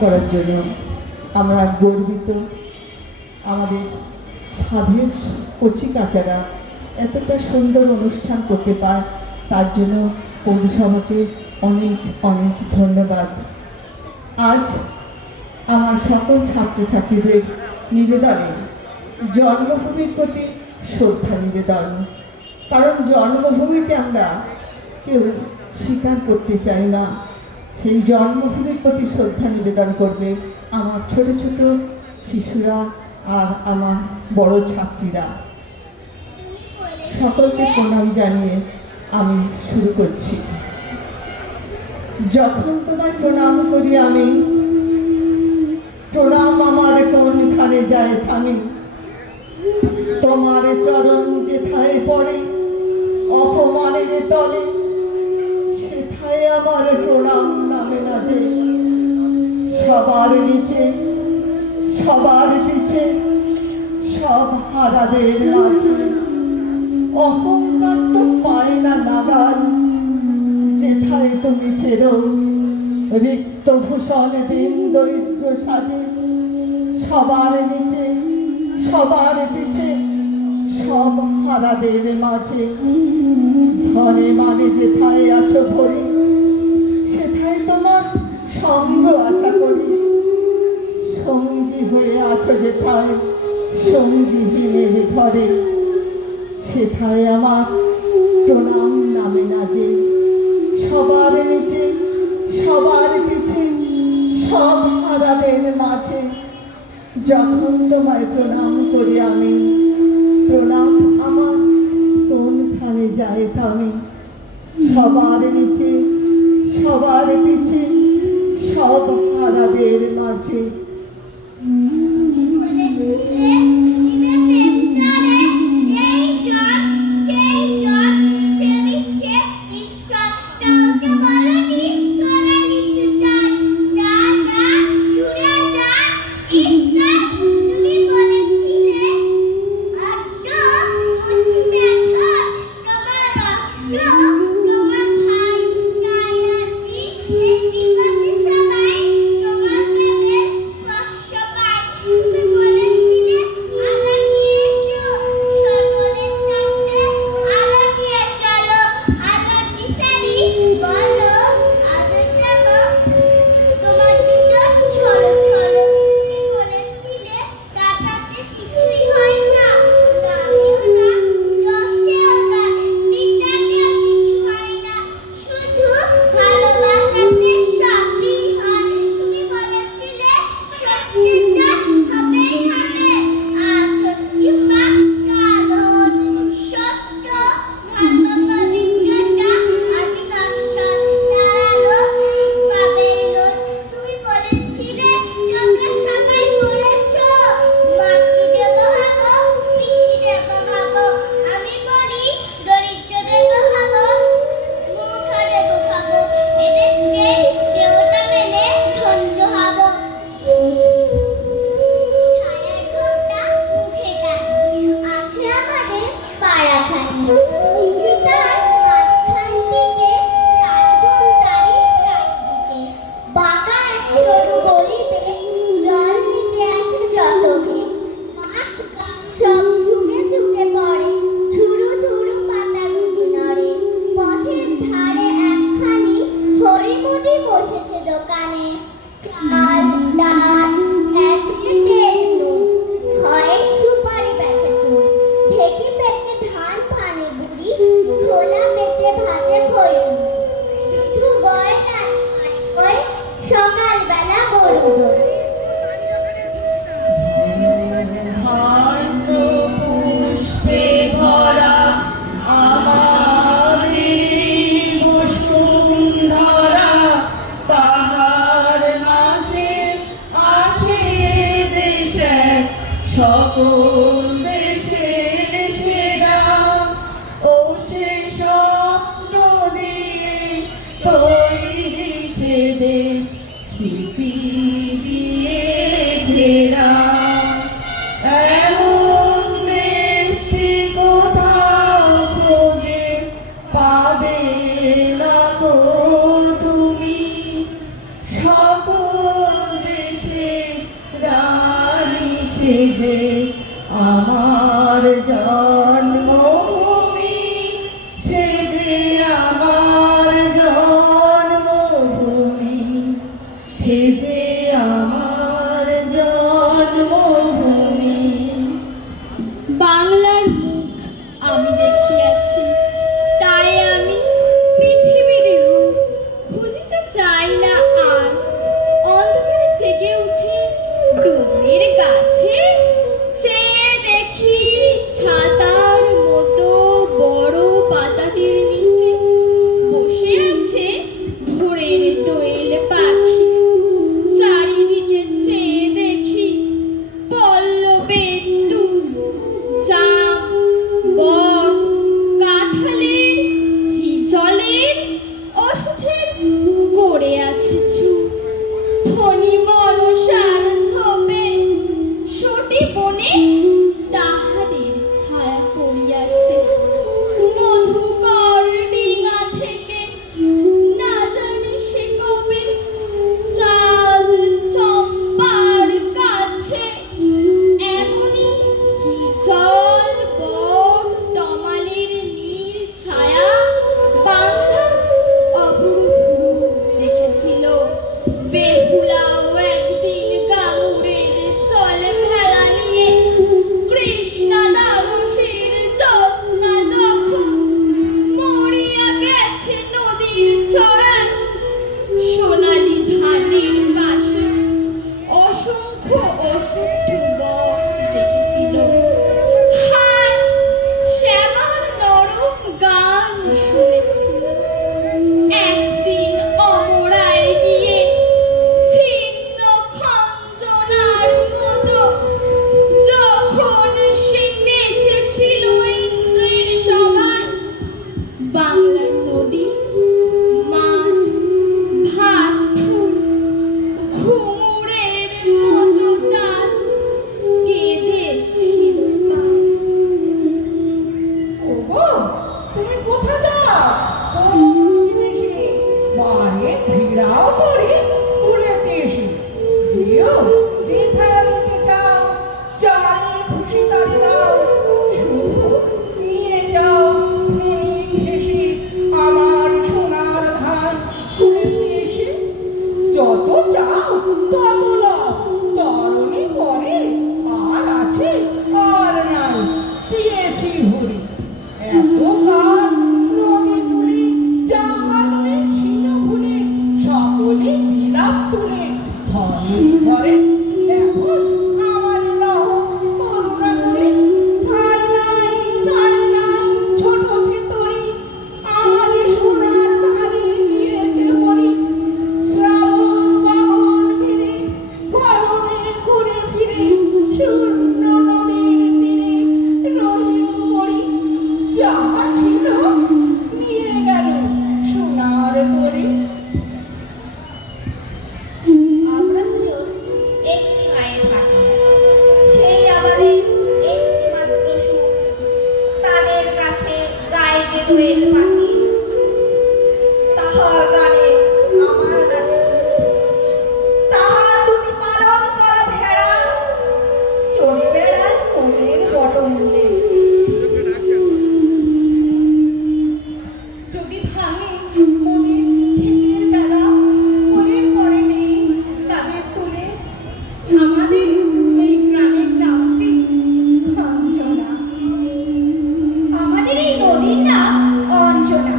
করার জন্য আমরা গর্বিত। আমাদের সাধের কচি কাচারা এতটা সুন্দর অনুষ্ঠান করতে পায়, তার জন্য পৌরসভাকে অনেক অনেক ধন্যবাদ। আজ আমার সকল ছাত্রছাত্রীদের নিবেদনে জন্মভূমির প্রতি শ্রদ্ধা নিবেদন। কারণ জন্মভূমিকে আমরা কেউ স্বীকার করতে চাই না। সেই জন্মভূমির প্রতি শ্রদ্ধা নিবেদন করবে আমার ছোট ছোট শিশুরা আর আমার বড় ছাত্রীরা। সকলকে প্রণাম জানিয়ে আমি শুরু করছি। যখন তোমায় প্রণাম করি আমি, প্রণাম আমার কোনখানে যায় থামি। তোমার চরণ যেথায় পড়ে অপমানের তলে, সেথায় আমার প্রণাম নামে না যে। সবার নিচে সবার পিছে সব হারাদের মাঝে অহংকার তো পায় না নাগাল। যেথায় তুমি ফেরো রিক্ত ভূষণ দিন দরিদ্র সাজে। সবার নিচে সবার পিছে সব হারাদের মাঝে ধনে মানে যেথায় আছো ভরে, সেথায় তোমার সঙ্গ আশা করি। সঙ্গী হয়ে আছো যেথায় সঙ্গীহীনের ঘরে, সেথায় আমার প্রণাম নামে না যে। সবার নিচে সবার পিছে সব হারাদের মাঝে যখন তোমায় প্রণাম করি আমি, প্রণাম আমার কোনখানে যায় থামি। সবার নিচে সবার পিছে সব হারাদের মাঝে। সে যে আমার জন্মভূমি, সে যে আমার জন্মভূমি, সে যে আমার জন্মভূমি। বাংলার মুখ আমি দেখিয়াছি, তাই আমি পৃথিবীর রূপ খুঁজিতে চাই না আর। অন্ধকারে জেগে উঠে ডুমুরের গাছে চেয়ে দেখি ছাতার মতো বড় পাতাটির নিচে বসে আছে ভোরের দোয়েল পাখি। চারিদিকে চেয়ে দেখি পল্লবের তুল, জাম, বট, কাঁঠালের, হিজলের, ওষুধের গড়ে আছে চুল। ধনী মনসার ঝোপে সটি বনে তাহাদের ছায়া পড়িয়াছে। মধুকর ডিঙা থেকে না জানি সে কবে চাঁদ চম্পার কাছে এমনি হিজল, বট, তমালের নীল ছায়া বাংলার অপরূপ দেখেছিল। বেহুলাও একদিন গাঙুরের চলে ভেলা নিয়ে কৃষ্ণা দ্বাদশীর জ্যোৎস্না যখন মরিয়া গেছে নদীর চড়ায়, সোনালি ধানের পাশে অসংখ্য অসংখ্য বট দেখেছিল। হায়, শ্যামার নরম গান শুনেছিল। একদিন অমরায় গিয়ে ছিন্ন খঞ্জনার মতো যখন সে নেচেছিল ইন্দ্রের সভায়, বাংলার নদী, মাঠ, ভাটুর, ঘুঙুরের মতো তার কেঁদেছিল গান। ওগো, তুমি কোথায় যাও? কোন বিদেশে? মারে ভিড়াও করে কুলেতে এসে। যেও, যেথায় যেতে চাও, জানি খুশি তারে দাও। শুধু নিয়ে যাও মনি হেসে আমার সোনার ধান কুলেতে এসে। যত চাও তত নাও, তরণী পরে আর আছে আর নাই, দিয়েছি ভরি। এত কাল নদী তুলে জাহাজে ছিল ভুলে, সকলে দিলাম তুলে ধরে ধরে। এখন আমার লহ করুণা করে, ঠাই নাই ঠাই নাই ছোট সে তরি, আমাদের সোনার ধারে গিয়েছে মরি। শ্রাবণ বাহন ফিরে গরমে ঘুরে ফিরে শূন্য নদীর তীরে রহিল মরি। যাহা ছিল নিয়ে গেল সোনার তরি। আমরা দুজন একটি গায়ে থাকি, সেই আমাদের একটি মাত্র সুখ। তাদের কাছে গায়ে যে দোয়েল পাখি, তাহার গানে আমার গানে তাহার দুটি পালন করা ভেড়া চড়ে বেড়ায় কোলের বটমূলে। যদি ভাঙে মনের ক্ষেতের বেলা, কোলের পরে নেই তাদের তুলে। আমাদের এই গ্রামের নামটি খঞ্জনা, আমাদের এই নদীর নাম অঞ্জনা।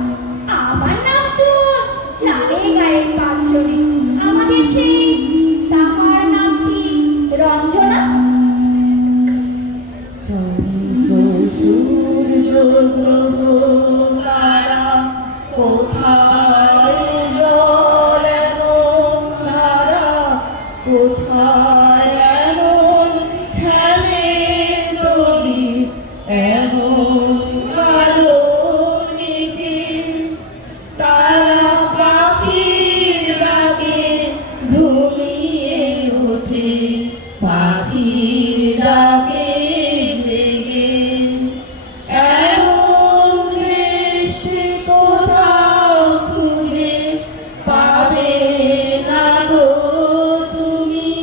আমার নাম তো জানে গায়ের পাঁচজনে। আমাদের সেই তাহার নামটি রঞ্জনা। চন্দ্র সূর্য গ্রহ তারা কোথায়, জল এমন তারা কোথায়, এমন খেলে নদী এমন কালো মেঘে। তারা পাখির ডাকে ঘুমিয়ে ওঠে, পাখির ডাকে জেগে। এমন দৃষ্টি কোথাও খুঁজে পাবে না গো তুমি।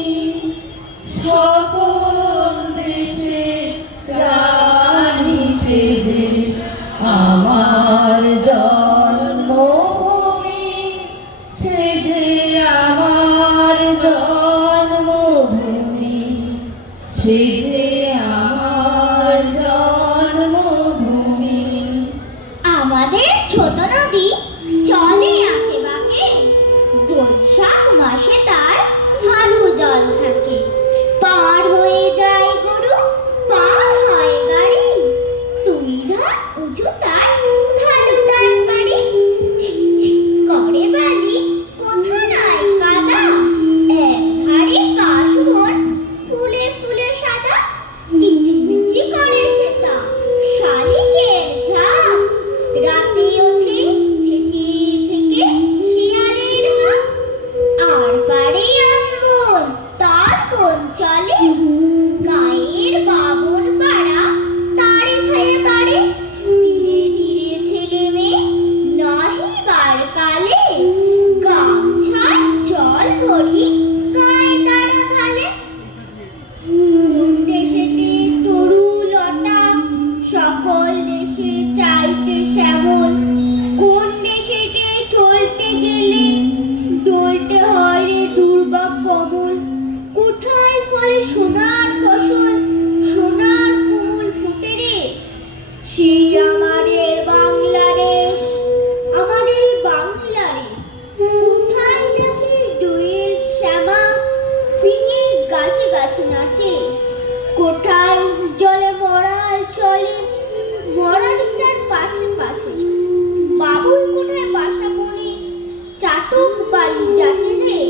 বাড়ি যাচ্ছে রে।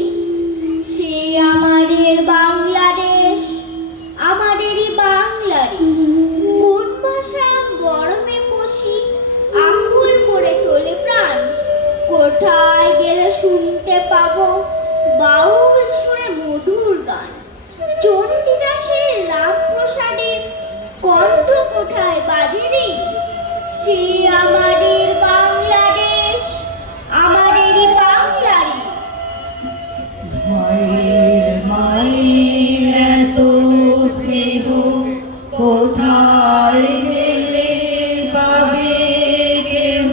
সে আমাদের বাংলাদেশ, আমাদেরই বাংলারে। কোন ভাষা গরমে পশি, আকুল করে তোলে প্রাণ। কোথায় গেলে শুনতে পাবো বাউল সুরে মধুর গান। চণ্ডী দাসের রামপ্রসাদের কণ্ঠ কোথায় বাজে রে। সে আমাদের বাংলাদেশ, আমাদেরই বাংলারে। মায়ের মায়ের এত স্নেহ কোথায় গেলে পাবে কেহ।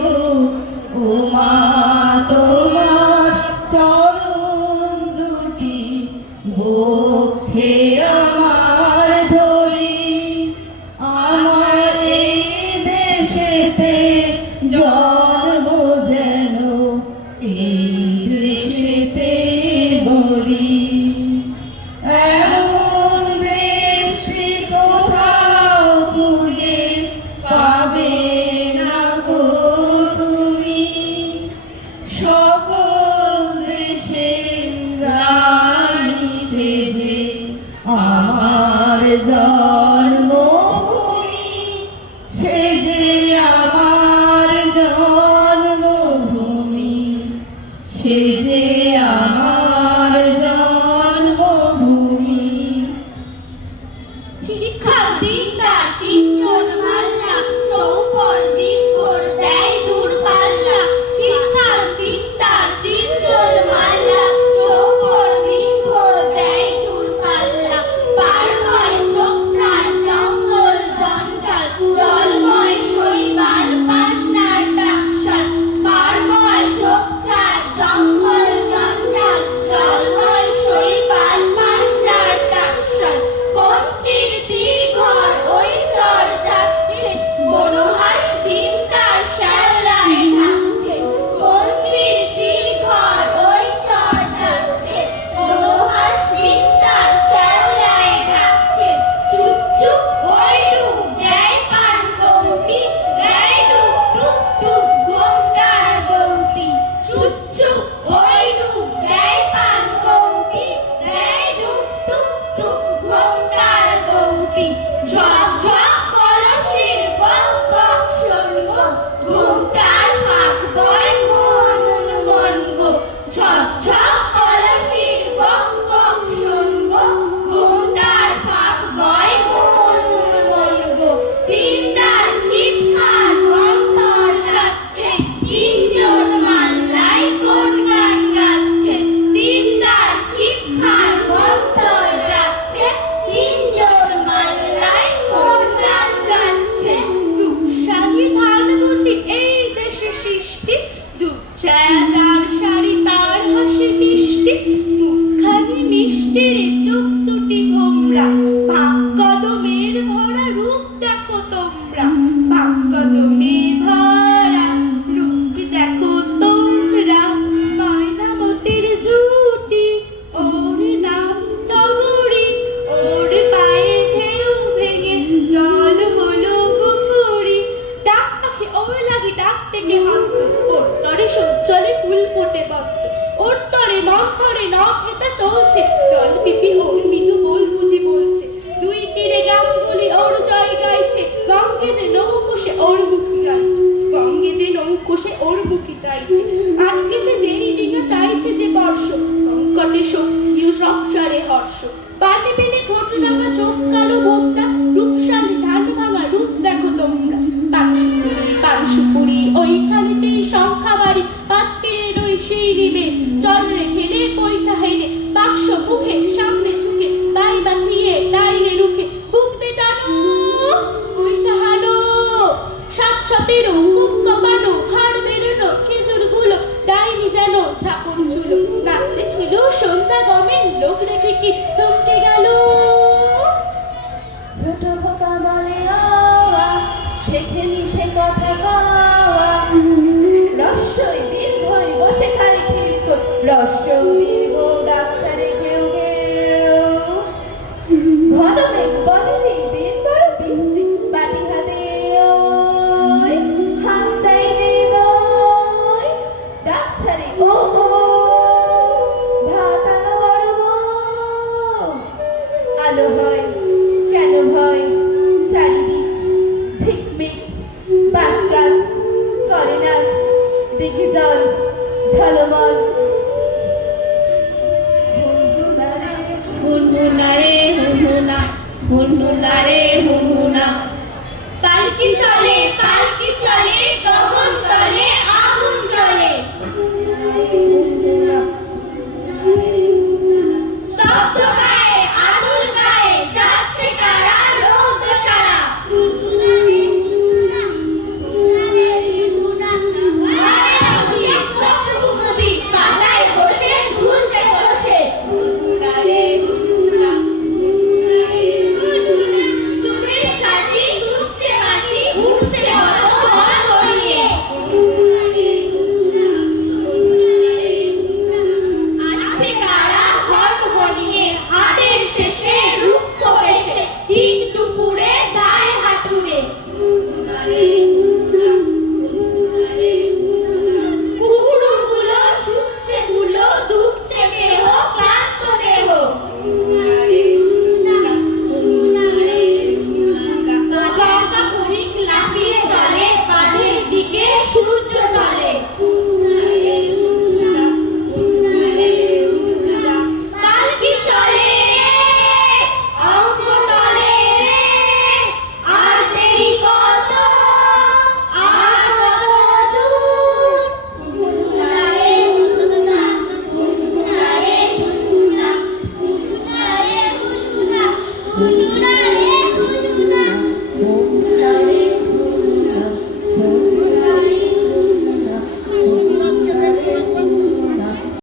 ও মা তোমার চরণ দুটি বক্ষে আমার ধরি। আমার এই দেশেতে জন্ম যেন এই দেশেতে বলি। এমন দেশটি কোথাও খুঁজে পাবে না গো তুমি। সকল দেশের রানী সেজে আমার জন্মভূমি, সেজে আমার জন্মভূমি, সেজে আমার জন্মভূমি। শিক্ষার দিকটা তিনজন মাল্লা, চৌপর দিকভর দেয় দূরপাল্লা। শিক্ষার দিকটা তিনজন মাল্লা, চৌপর দিকভর দেয় দূরপাল্লা। পার হয় ঝোপঝাড় জঙ্গল জঞ্জাল, জলময় শৈবাল পান্নার ডাকশাল। পার হয় ঝোপঝাড় জঙ্গল জঞ্জাল, জলময় শৈবাল পান্নার ডাকশাল। কঞ্চির তীরঘর ওই চর যাচ্ছে, বনহাস ডিম তার শ্যাওলায় ঢাকছে। কঞ্চির তীরঘর ওই চর যাচ্ছে, বনহাস ডিম তার শ্যাওলায় ঢাকছে। চুপ চুপ ওই ডুব দেয় পান কৌটি, দেয় ডুব টুক টুক ঘোমটার বৌটি। চুপ চুপ ওই ডুব দেয় পান কৌটি, দেয় ডুব টুক টুক ঘোমটার বৌটি। ঝক ঝক কলসির বক বক শোনব, ঘোমটার ফাঁক বয় মন মন গো। ঝক ঝক কলসির বক বক শোনব, ঘোমটার ফাঁক বয় মন মন গো। তিনটার চিৎকার অন্তর যাচ্ছে, তিনজন মাল্লাই কোন গান গাচ্ছে। তিনটার চিৎকার অন্তর যাচ্ছে, তিনজন মাল্লাই কোন গান গাচ্ছে। রূপসারি ধান বুঝি এই দেশে সৃষ্টি, দুধছায়া চার সারি তার হাসি মিষ্টি। মুখখানি মিষ্টি রে চোখ দুটি ভোমরা, ভাগ কদমের ভরা রূপ দেখো তোমরা। ভাগ কদমের ভরা রূপ দেখো তোমরা। মায়নামতির জুটি, ওর নাম টগরি। ওর পায়ে ঢেউ ভেঙে জল হলো গোপুরি। ডাক পাখি ওর লাগি ডাক ডেকে হাঁকত, ওর তরে সজ্জলে ফুল ফোটে বদ্ধ। ওর তরে মন্থরে নখ হেতা চলছে, জল পিপি ওর মৃদু বল বুঝি বলছে। দুই তীরে গাঙ্গুলি ওর জয় গাইছে, গঙ্গে যে নৌকোষে ওর মুখী গাইছে। গঙ্গে যে নৌকোষে ওর মুখী চাইছে, আটকেছে যেই ডিঙা চাইছে যে বর্ষ। কঙ্কটে শক্তি ও সংসারে হর্ষ, পানে পেনে ঘটনামা চোখ কালো ভোমরা। রূপসালী ধান ভাঙা রূপ দেখো তোমরা। পানসুপুরি ওইখানেতেই সংখ্যা বাড়ি, পাঁচ পীরের ওই সেই নিবে। চল রে ঠেলে পৈঠা হেরে, বাক্স মুখে সামনে ঝুঁকে। বাই বাছিয়ে ডাইনে রুখে, বুক দে টানো পৈঠা হানো। 7-17 কুপ কমানো, হাড় বেরোনো খেজুর গুলো। ডাইনি যেন ঝাপন ঝুলো, নাচতে ছিল সন্ধ্যা গমের। লোক দেখে কি থমকে গেল। ছোট খোকা বলে আওয়া, শেখেনি সে কথা গাওয়া। রস্যই দীর্ঘই বসে খাই খিলকো, রস্য দীর্ঘ ডাক্তারে কেউ কেউ। ঘন মেঘ বলেনি দিন বড় বিশ্রী, বাটি হাতে ওই হাঙ্গা আলো হয় কেন হয় চারিদিক ঝিকমিক বাঁশ গাছ করে নাচ দিঘি জল ঝলমল হুনহুনা রে হুনহুনা হুনহুনা রে হুনহুনা পালকি